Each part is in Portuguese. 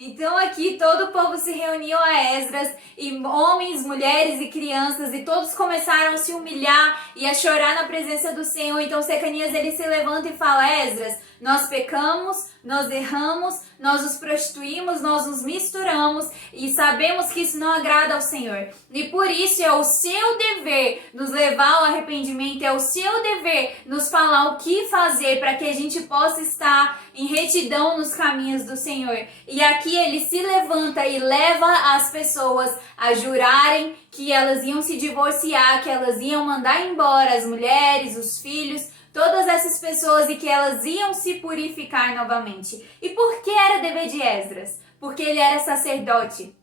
Então aqui todo o povo se reuniu a Esdras, e homens, mulheres e crianças, e todos começaram a se humilhar e a chorar na presença do Senhor. Então Secanias ele se levanta e fala: Esdras, nós pecamos, nós erramos, nós nos prostituímos, nós nos misturamos e sabemos que isso não agrada ao Senhor. E por isso é o seu dever nos levar ao arrependimento, é o seu dever nos falar o que fazer para que a gente possa estar em retidão nos caminhos do Senhor. E aqui ele se levanta e leva as pessoas a jurarem que elas iam se divorciar, que elas iam mandar embora as mulheres, os filhos, todas essas pessoas, e que elas iam se purificar novamente. E por que era dever de Esdras? Porque ele era sacerdote.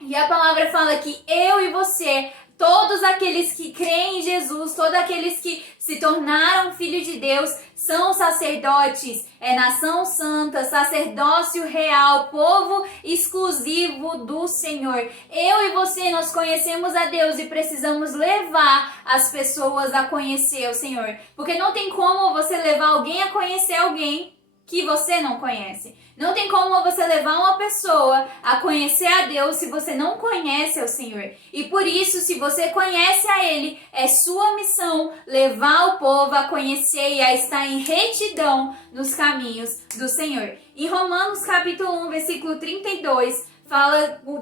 E a palavra fala que eu e você, todos aqueles que creem em Jesus, todos aqueles que se tornaram filhos de Deus, são sacerdotes, é nação santa, sacerdócio real, povo exclusivo do Senhor. Eu e você, nós conhecemos a Deus e precisamos levar as pessoas a conhecer o Senhor. Porque não tem como você levar alguém a conhecer alguém que você não conhece. Não tem como você levar uma pessoa a conhecer a Deus se você não conhece o Senhor. E por isso, se você conhece a Ele, é sua missão levar o povo a conhecer e a estar em retidão nos caminhos do Senhor. Em Romanos capítulo 1, versículo 32,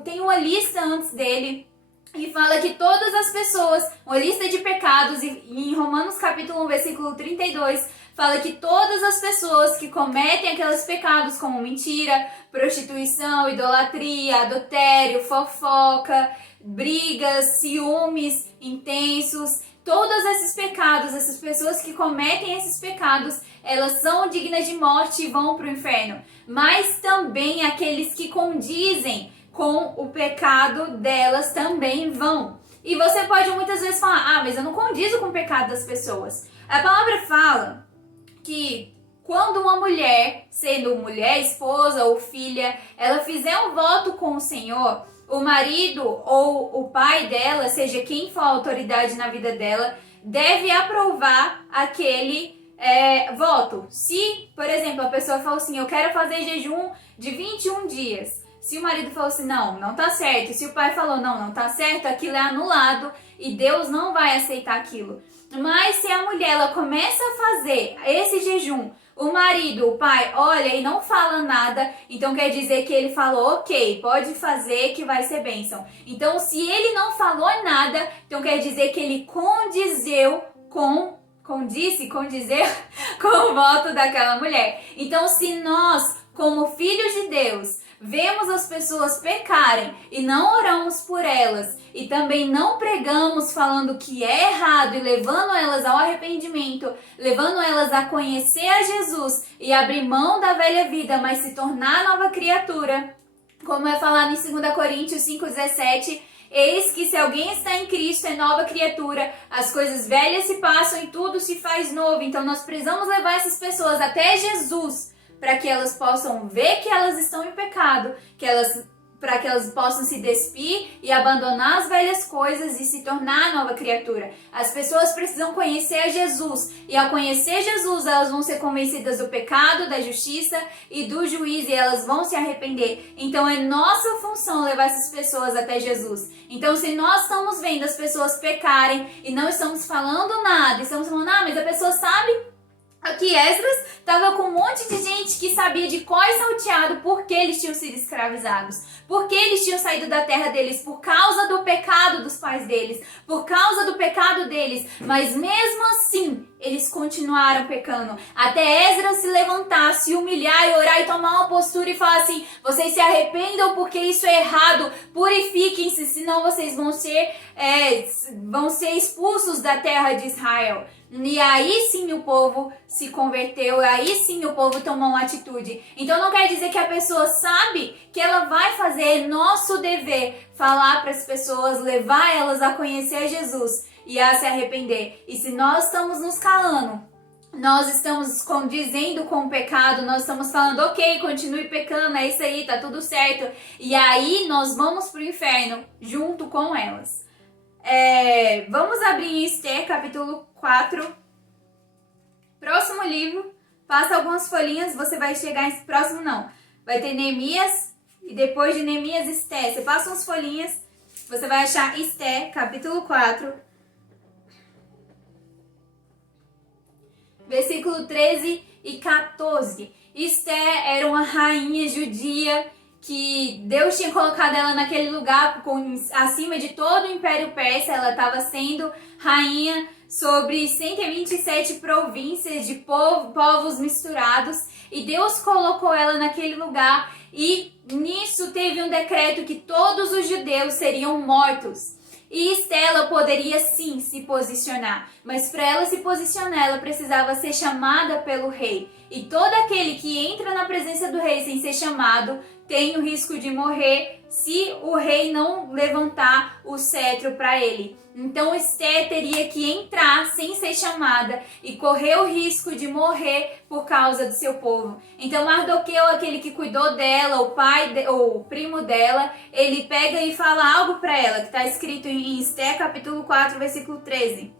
tem uma lista antes dele, e fala que todas as pessoas, uma lista de pecados, e em Romanos capítulo 1, versículo 32, fala que todas as pessoas que cometem aqueles pecados como mentira, prostituição, idolatria, adultério, fofoca, brigas, ciúmes intensos, todos esses pecados, essas pessoas que cometem esses pecados, elas são dignas de morte e vão para o inferno. Mas também aqueles que condizem com o pecado delas também vão. E você pode muitas vezes falar: mas eu não condizo com o pecado das pessoas. A palavra fala que quando uma mulher, sendo mulher, esposa ou filha, ela fizer um voto com o Senhor, o marido ou o pai dela, seja quem for a autoridade na vida dela, deve aprovar aquele voto. Se, por exemplo, a pessoa fala assim: eu quero fazer jejum de 21 dias. Se o marido falou assim: não tá certo. Se o pai falou: não tá certo, aquilo é anulado e Deus não vai aceitar aquilo. Mas se a mulher ela começa a fazer esse jejum, o marido, o pai, olha e não fala nada, então quer dizer que ele falou: ok, pode fazer que vai ser bênção. Então se ele não falou nada, então quer dizer que ele condizer com o voto daquela mulher. Então se nós, como filhos de Deus, vemos as pessoas pecarem e não oramos por elas, e também não pregamos falando que é errado e levando elas ao arrependimento, levando elas a conhecer a Jesus e abrir mão da velha vida, mas se tornar nova criatura, como é falado em 2 Coríntios 5,17, eis que se alguém está em Cristo é nova criatura, as coisas velhas se passam e tudo se faz novo. Então nós precisamos levar essas pessoas até Jesus, para que elas possam ver que elas estão em pecado, para que elas possam se despir e abandonar as velhas coisas e se tornar nova criatura. As pessoas precisam conhecer a Jesus, e ao conhecer Jesus, elas vão ser convencidas do pecado, da justiça e do juízo, e elas vão se arrepender. Então é nossa função levar essas pessoas até Jesus. Então se nós estamos vendo as pessoas pecarem e não estamos falando nada, estamos falando: mas a pessoa sabe. Aqui Esdras estava com um monte de gente que sabia de cor e salteado porque eles tinham sido escravizados, porque eles tinham saído da terra deles por causa do pecado dos pais deles, por causa do pecado deles, mas mesmo assim eles continuaram pecando, até Esdras se levantar, se humilhar e orar e tomar uma postura e falar assim: vocês se arrependam porque isso é errado, purifiquem-se, senão vocês vão ser expulsos da terra de Israel. E aí sim o povo se converteu, aí sim o povo tomou uma atitude. Então não quer dizer que a pessoa sabe que ela vai fazer, é nosso dever falar para as pessoas, levar elas a conhecer a Jesus e a se arrepender. E se nós estamos nos calando, nós estamos condizendo com o pecado, nós estamos falando: ok, continue pecando, é isso aí, tá tudo certo. E aí nós vamos pro inferno junto com elas. Vamos abrir em Esther, capítulo 4. Próximo livro. Passa algumas folhinhas, você vai chegar em... Próximo não. Vai ter Neemias, e depois de Neemias, Esté. Você passa umas folhinhas, você vai achar Esté, capítulo 4, versículo 13 e 14. Esté era uma rainha judia que Deus tinha colocado ela naquele lugar acima de todo o Império Persa. Ela estava sendo rainha sobre 127 províncias de povos misturados, e Deus colocou ela naquele lugar, e nisso teve um decreto que todos os judeus seriam mortos. E Estela poderia sim se posicionar, mas para ela se posicionar, ela precisava ser chamada pelo rei. E todo aquele que entra na presença do rei sem ser chamado tem o risco de morrer se o rei não levantar o cetro para ele. Então Esté teria que entrar sem ser chamada e correr o risco de morrer por causa do seu povo. Então Mardoqueu, aquele que cuidou dela, o pai ou o primo dela, ele pega e fala algo para ela, que está escrito em Esté capítulo 4, versículo 13.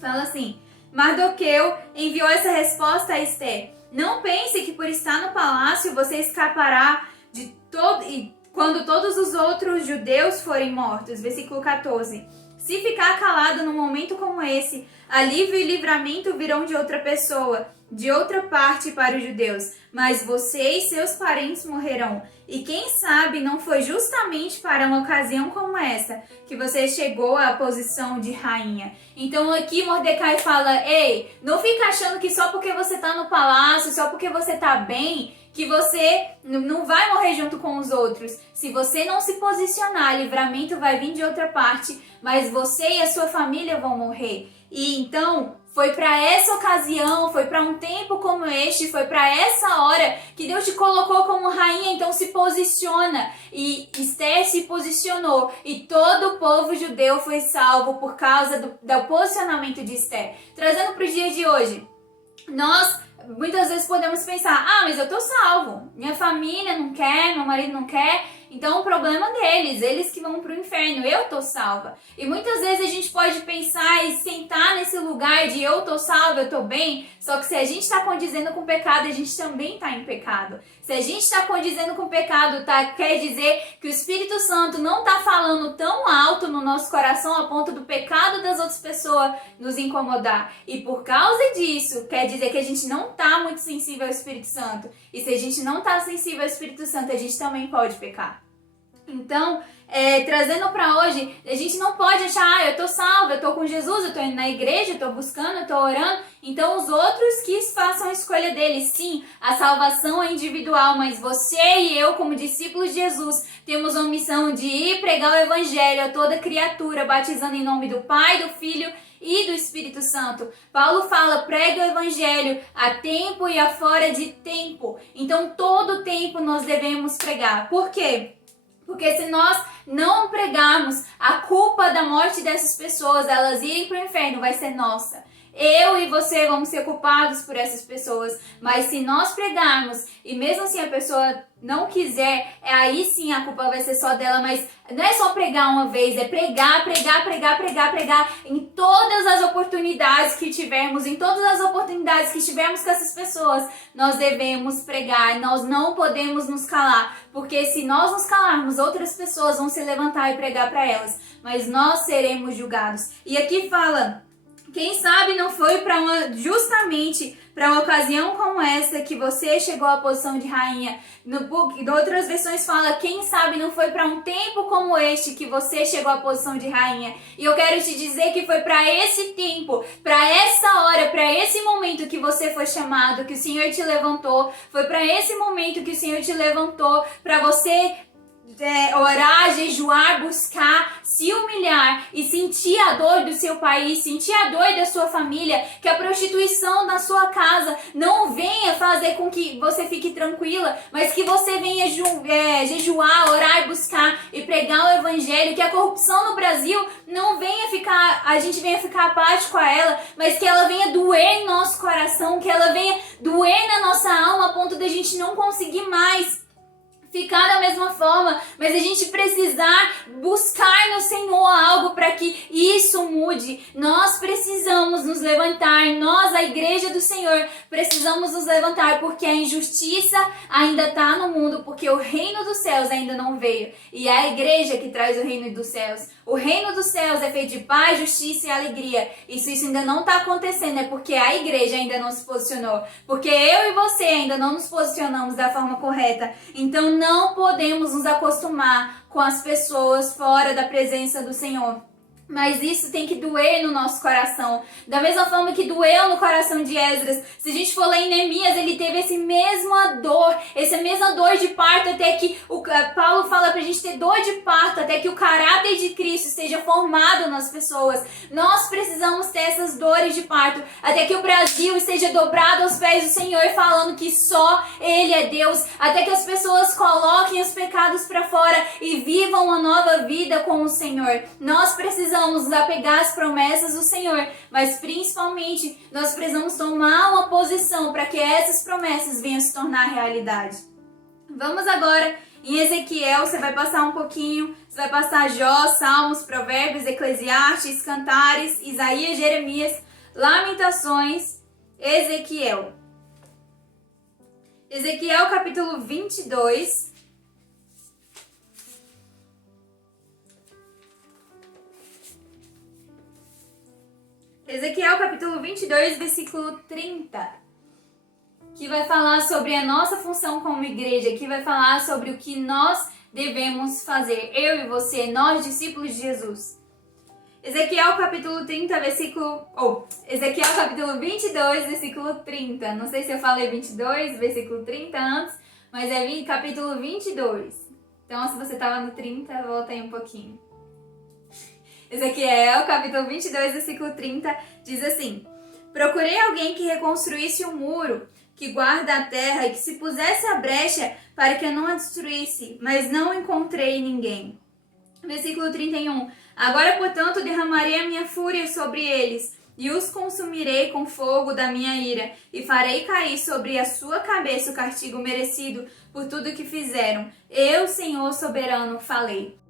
Fala assim: Mardoqueu enviou essa resposta a Esté: não pense que por estar no palácio você escapará de todo e quando todos os outros judeus forem mortos. Versículo 14. Se ficar calado num momento como esse, alívio e livramento virão de outra pessoa, de outra parte para os judeus, mas você e seus parentes morrerão. E quem sabe não foi justamente para uma ocasião como essa que você chegou à posição de rainha. Então aqui Mordecai fala: ei, não fica achando que só porque você está no palácio, só porque você está bem, que você não vai morrer junto com os outros. Se você não se posicionar, livramento vai vir de outra parte, mas você e a sua família vão morrer. E então foi para essa ocasião, foi para um tempo como este, foi para essa hora que Deus te colocou como rainha. Então se posiciona. E Esther se posicionou, e todo o povo judeu foi salvo por causa do posicionamento de Esther. Trazendo para os dias de hoje, nós muitas vezes podemos pensar: ah, mas eu tô salvo, minha família não quer, meu marido não quer, então o problema deles, eles que vão pro inferno, eu tô salva. E muitas vezes a gente pode pensar e sentar nesse lugar de eu tô salva, eu tô bem, só que se a gente tá condizendo com o pecado, a gente também tá em pecado. Se a gente tá condizendo com o pecado, quer dizer que o Espírito Santo não tá falando tão alto no nosso coração a ponto do pecado das outras pessoas nos incomodar. E por causa disso, quer dizer que a gente não tá muito sensível ao Espírito Santo. E se a gente não tá sensível ao Espírito Santo, a gente também pode pecar. Então, trazendo para hoje, a gente não pode achar: ah, eu tô salva, eu tô com Jesus, eu tô indo na igreja, eu tô buscando, eu tô orando, então os outros que façam a escolha deles. Sim, a salvação é individual, mas você e eu, como discípulos de Jesus, temos a missão de ir pregar o evangelho a toda criatura, batizando em nome do Pai, do Filho e do Espírito Santo. Paulo fala: pregue o evangelho a tempo e a fora de tempo. Então todo tempo nós devemos pregar. Por quê? Porque se nós não pregarmos, a culpa da morte dessas pessoas, elas irem para o inferno, vai ser nossa. Eu e você vamos ser culpados por essas pessoas, mas se nós pregarmos e mesmo assim a pessoa não quiser, aí sim a culpa vai ser só dela. Mas não é só pregar uma vez, é pregar em todas as oportunidades que tivermos, em todas as oportunidades que tivermos com essas pessoas, nós devemos pregar. Nós não podemos nos calar, porque se nós nos calarmos, outras pessoas vão se levantar e pregar para elas, mas nós seremos julgados. E aqui fala: quem sabe não foi justamente para uma ocasião como essa que você chegou à posição de rainha. Em outras versões fala: quem sabe não foi para um tempo como este que você chegou à posição de rainha. E eu quero te dizer que foi para esse tempo, para essa hora, para esse momento que você foi chamado, que o Senhor te levantou. Foi para esse momento que o Senhor te levantou, para você orar, jejuar, buscar, se humilhar e sentir a dor do seu país, sentir a dor da sua família, que a prostituição na sua casa não venha fazer com que você fique tranquila, mas que você venha jejuar, orar, buscar e pregar o evangelho, que a corrupção no Brasil não venha ficar, a gente venha ficar apático a ela, mas que ela venha doer em nosso coração, que ela venha doer na nossa alma a ponto de a gente não conseguir mais ficar da mesma forma, mas a gente precisar buscar no Senhor algo para que isso mude. Nós precisamos nos levantar, nós, a igreja do Senhor, precisamos nos levantar porque a injustiça ainda está no mundo, porque o reino dos céus ainda não veio. E é a igreja que traz o reino dos céus. O reino dos céus é feito de paz, justiça e alegria. E se isso ainda não está acontecendo, é porque a igreja ainda não se posicionou. Porque eu e você ainda não nos posicionamos da forma correta. Então não podemos nos acostumar com as pessoas fora da presença do Senhor. Mas isso tem que doer no nosso coração. Da mesma forma que doeu no coração de Esdras. Se a gente for ler em Neemias, ele teve essa mesma dor de parto, até que Paulo fala pra gente ter dor de parto, até que o caráter de Cristo seja formado nas pessoas. Nós precisamos ter essas dores de parto, até que o Brasil esteja dobrado aos pés do Senhor, falando que só Ele é Deus, até que as pessoas coloquem os pecados pra fora e vivam uma nova vida com o Senhor. Nós precisamos nos apegar às promessas do Senhor, mas principalmente nós precisamos tomar uma posição para que essas promessas venham se tornar realidade. Vamos agora em Ezequiel, você vai passar um pouquinho, você vai passar Jó, Salmos, Provérbios, Eclesiastes, Cantares, Isaías, Jeremias, Lamentações, Ezequiel. Ezequiel capítulo 22. Ezequiel capítulo 22, versículo 30, que vai falar sobre a nossa função como igreja, que vai falar sobre o que nós devemos fazer, eu e você, nós discípulos de Jesus. Ezequiel capítulo 30, Ezequiel capítulo 22, versículo 30. Não sei se eu falei 22, versículo 30 antes, mas é capítulo 22. Então, se você estava no 30, volta aí um pouquinho. Ezequiel, capítulo 22, versículo 30, diz assim: Procurei alguém que reconstruísse o muro, que guarda a terra e que se pusesse a brecha para que eu não a destruísse, mas não encontrei ninguém. Versículo 31, Agora, portanto, derramarei a minha fúria sobre eles, e os consumirei com fogo da minha ira, e farei cair sobre a sua cabeça o castigo merecido por tudo que fizeram. Eu, Senhor soberano, falei.